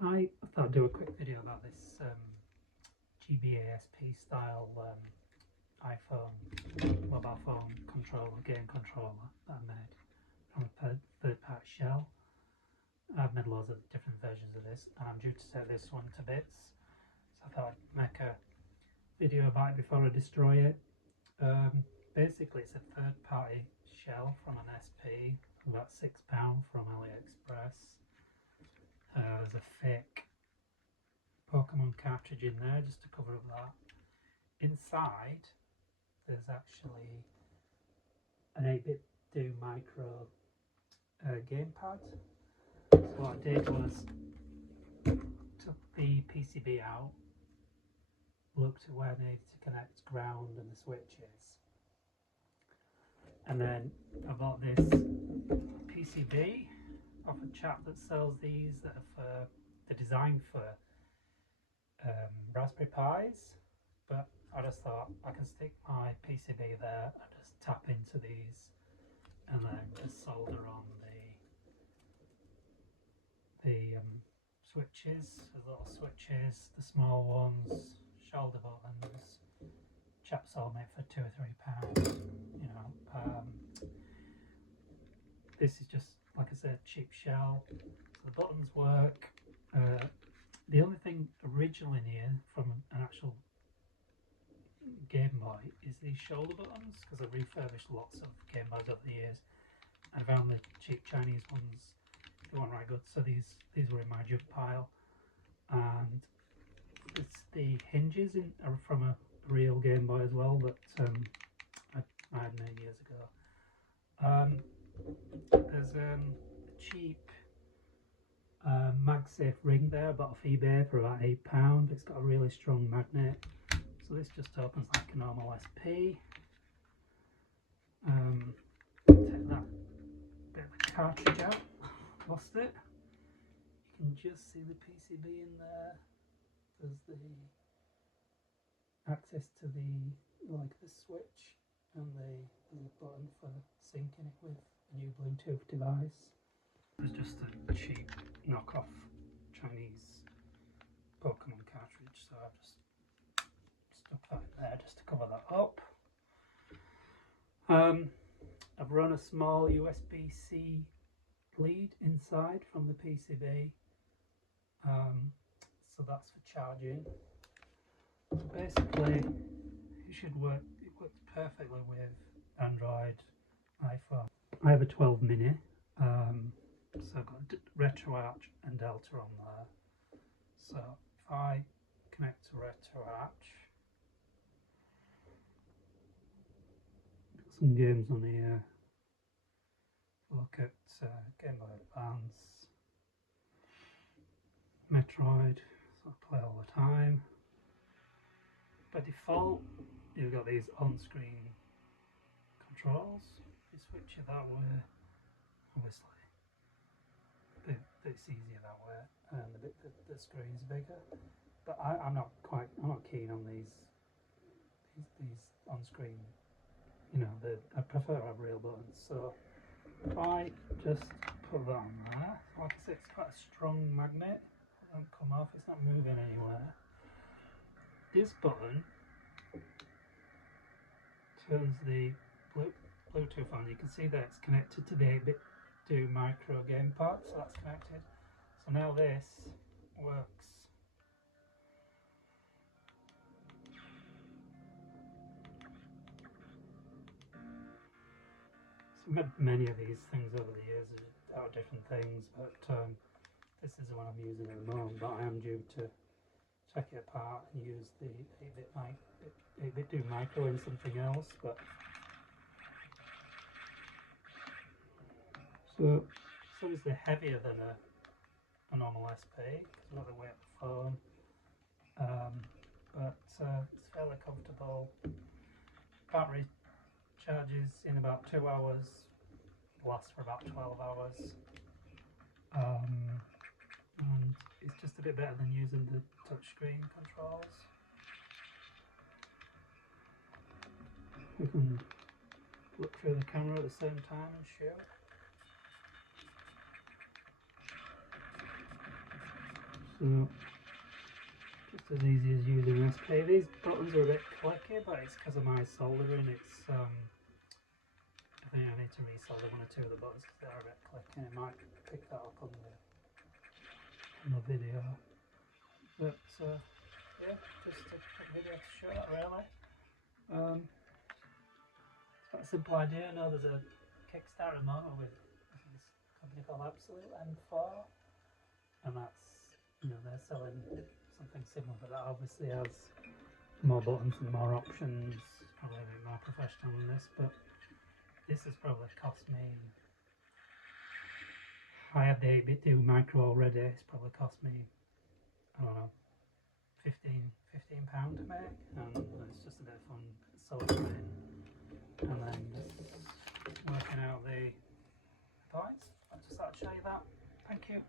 I thought I'd do a quick video about this GBA SP style iPhone mobile phone controller, game controller that I made from a third-party shell. I've made loads of different versions of this and I'm due to set this one to bits, so I thought I'd make a video about it before I destroy it. Basically it's a third-party shell from an SP, about £6 from AliExpress. There's a fake Pokemon cartridge in there just to cover up that. Inside there's actually an 8-bit do micro gamepad. So what I did was took the PCB out, looked at where I needed to connect ground and the switches, and then I bought this PCB off a chap that sells these that are they're designed for Raspberry Pis, but I just thought I can stick my PCB there and just tap into these and then just solder on the switches, the little switches, the small ones, shoulder buttons. Chap sold me for £2 or £3, you know. This is just, like I said, cheap shell. So the buttons work. The only thing original in here from an actual Game Boy is these shoulder buttons, because I've refurbished lots of Game Boys over the years and found the cheap Chinese ones, they weren't right good, so these were in my junk pile. And it's the hinges are from a real Game Boy as well, that I had made years ago. There's a cheap MagSafe ring there, bought off eBay for about £8. It's got a really strong magnet, so this just opens like a normal SP. Take that bit of the cartridge out, lost it. You can just see the PCB in there. There's the access to the switch and the button for syncing it with a new Bluetooth device. It's just a cheap knockoff Chinese Pokemon cartridge, so I've just stuck that in there just to cover that up. I've run a small USB-C lead inside from the PCB, so that's for charging. So basically it should work, it works perfectly with Android, iPhone. I have a 12 mini, so I've got RetroArch and Delta on there. So if I connect to RetroArch, got some games on here. Look at Game Boy Advance, Metroid, so I play all the time. By default, you've got these on-screen controls. You switch it that way, obviously. It's easier that way, and the screen's bigger. But I'm not keen on these on-screen. You know, I prefer to have real buttons. So if I just put that on there, like I said, it's quite a strong magnet. It won't come off. It's not moving anywhere. This button turns the Bluetooth on. You can see that it's connected to the 8-bit do micro gamepad, so that's connected. So now this works. So I've made many of these things over the years out of different things, but this is the one I'm using at the moment. But I am due to take it apart and use the 8-bit do micro in something else. But so it's obviously heavier than a normal SP because of the weight of the phone, but it's fairly comfortable. Battery charges in about 2 hours, lasts for about 12 hours, and it's just a bit better than using the touchscreen controls. We can look through the camera at the same time and shoot. So just as easy as using SP. These buttons are a bit clicky, but it's because of my soldering. It's I think I need to resolder one or two of the buttons because they are a bit clicky. It might pick that up on the video. But yeah, just a quick video to show that really. It's quite a simple idea. I know there's a Kickstarter model with this company called Absolute M4, and that's, you know, they're selling something similar, but that obviously has more buttons and more options, probably a bit more professional than this. But this has probably cost me, I had the 8-bit 2 micro already. It's probably cost me, I don't know, £15 to make, and it's just a bit of fun soldering and then just working out the points. I just thought I'd show you that. Thank you.